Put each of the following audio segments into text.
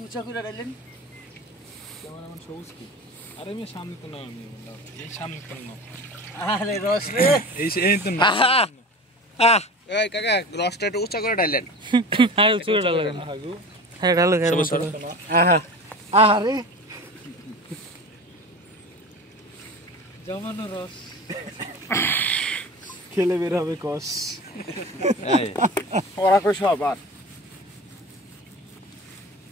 উঁচা করে ডাইলেন কেমন এমন সবুজ কি আরে আমি সামনে তো না আমি এই সামনে তো না আরে রস রে এই তো না এই কাকা রসটা একটু উঁচা করে ডাইলেন আরে উঁচা করে ডালেন আগু হ্যাঁ ডালো আহা আরে জমানো রস খেলে বের হবে কস এই ওরা কই সব আর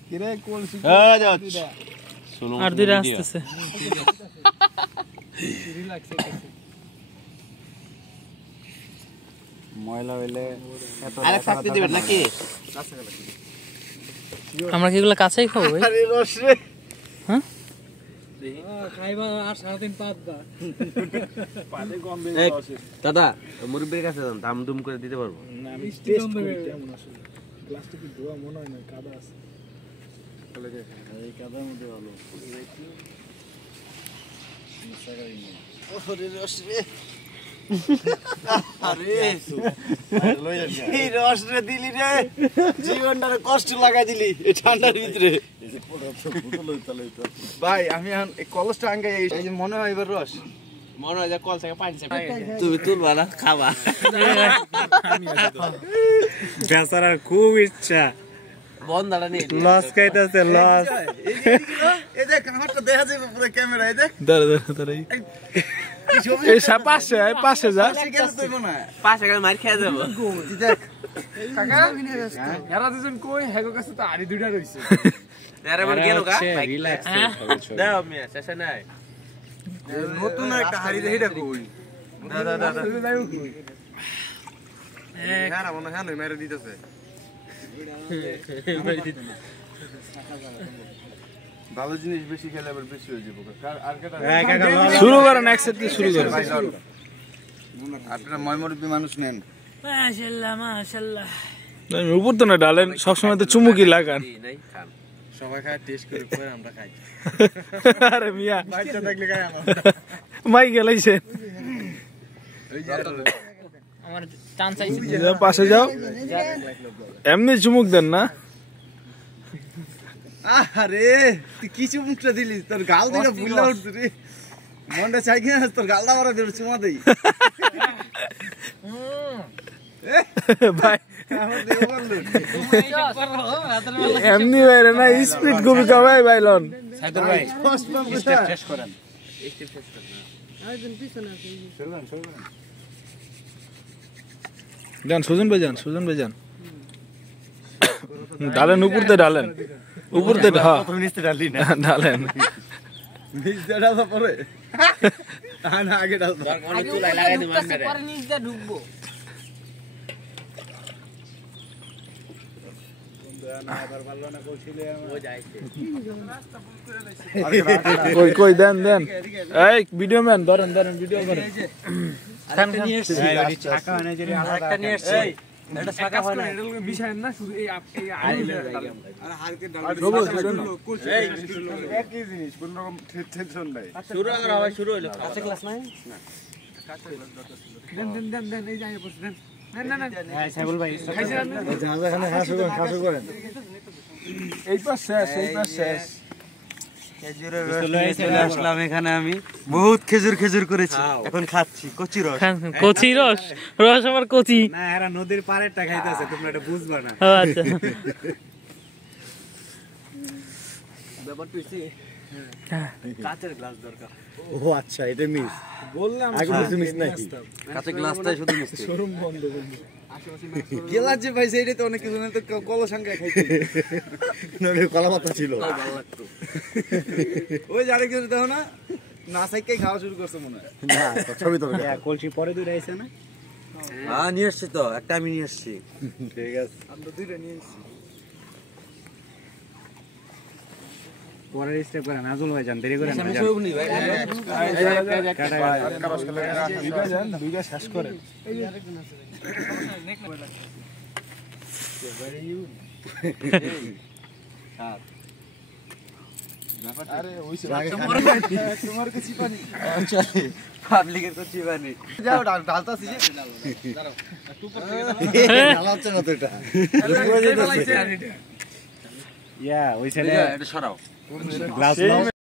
কিরে কোলসি আর দুইটা আসতেছে রিল্যাক্স ময়লা হইলে আরে থাকতে দিবেন নাকি আমরা কি এগুলো কাছেই খাবো ভাই আরে রস রে হ্যাঁ খাইবা আর সারাদিন পাতবা পালে কম বেশি আছে দাদা মুরব্বির কাছে যান দাম দুম করে দিতে পারবো না আমি টেস্ট করি কেমন আসলে প্লাস্টিকের ধোয়া মনে হয় না কাদা আছে চলে যায় এই কাদার মধ্যে ভালো ওরে রস রে আরে এই রস রে দিলি রে জীবনটারে কষ্ট লাগাই দিলি এই ঠান্ডার ভিতরে ভাই আমি এখন এই কলসটা আঙ্গাই এই যে মনে হয় এবার রস মনে হয় যে কল থেকে পানি তুমি তুলবা না খাবা বেচারার খুব ইচ্ছা বন্ধাটা নিয়ে লস খাইতেছে লস এই দেখ আমারটা দেখা যাবে পুরো ক্যামেরা এই দেখ দাঁড়া এই পাশে যা পাশে গেলে মার খেয়ে যাবো দেখ কাকা এরা দুজন কই হেগো কাছে তো আড়ি দুইটা রইছে আরে মন গেল গা রিল্যাক্স দাও মিয়া শেষ নাই নতুন একটা হাড়ি দেইটা কই দাদা হ্যাঁ মনে হয় মেরে দিতেছে ভালো জিনিস বেশি খেলে আবার বেশি হয়ে যাবে আর কেটা শুরু করেন একসাথে শুরু করেন আপনারা ময়মরবি মানুষ নেন মাশাআল্লাহ মাশাআল্লাহ উপর তো না ডালেন সব সময় তো চুমুকি লাগান সবাই খায় টেস্ট করে পরে আমরা খাই আরে মিয়া বাচ্চা থাকলে খাই মাই গেলাইছে এই যে আমার চান্স আইছে পাশে যাও এমনি চুমুক দেন না আরে তুই কি চুমুকটা দিলিস তোর গাল দিটা ভুললা উঠছে রে মনটা চাই কিনা তোর গালটা মারা দিয়ে চুমা দেই ভাই আমার দেহ বলল এমনি বাইরে না স্পিড খুবই কমাই ভাইলন সাইদুর ভাই স্টেপ শেষ করেন যান সুজন ভাই যান ডালেন উপরতে ডালেন উপরতে হ্যাঁ তুমি নিচে ডালি না ডালেন নিচে ডালা পরে না আগে ডাল অনেক তুলাই লাগাই দিই মানে পরে নিচ দিয়ে ঢুকবো কই দেন এই ভিডিও ম্যান ধরেন ভিডিও করেন আরেকটা নিয়ে এসেছি ছাকা হয় না যে আরেকটা নিয়ে এসেছি এটা ছাকা হয় না এটা মিশায় না শুধু এই আইলে আর হালকা ডাল একই জিনিস কোন রকম টেনশন নাই শুরু হলো কাঁচা ক্লাস নাই দেন এই যাই বসে দেন না সাইবুল ভাই খাসু করেন এই পাশ শেষ খেজুরের রস নিয়ে চলে আসলাম এখানে আমি বহুত খেজুর করেছি এখন খাচ্ছি কচি রস রস আমার কচি না এরা নদীর পাড়েরটা খাইতেছে তোমরা এটা বুঝবা না ও আচ্ছা ব্যাপার তুইছি কাচের গ্লাস দরকার ও আচ্ছা এটা মিস বললাম আগে কিছু মিস নাই কাচের গ্লাসটাই শুধু মিষ্টি শোরুম বন্ধ গেলার যে ভাই সেইটা তো অনেক কিছু না তো কল সংখ্যা খাইতে নলে কলা পাতা ছিল ভালো লাগতো ওই যে আরেকজন দেখো না না সাইকেই খাওয়া শুরু করছে মনে হয় না ছবি তো কলসি পরে দুইটা আইছে না হ্যাঁ নিয়ে আসছি তো একটা আমি নিয়ে আসছি ঠিক আছে আমরা দুইটা নিয়ে আসছি পরের স্টেপ করেন নাজুল ভাই জান দেরি করেন আমি সবনি ভাই বিঘা শেষ করেন আরে ওইসে তোমার কাছে পানি আচ্ছা পাবলিকের তো চিবানি যাও ঢালতাছি যে দাঁড়াও ঢালাচ্ছে না তো এটা ইয়া ওই সাইডে এটা সরাও গ্লাস নাও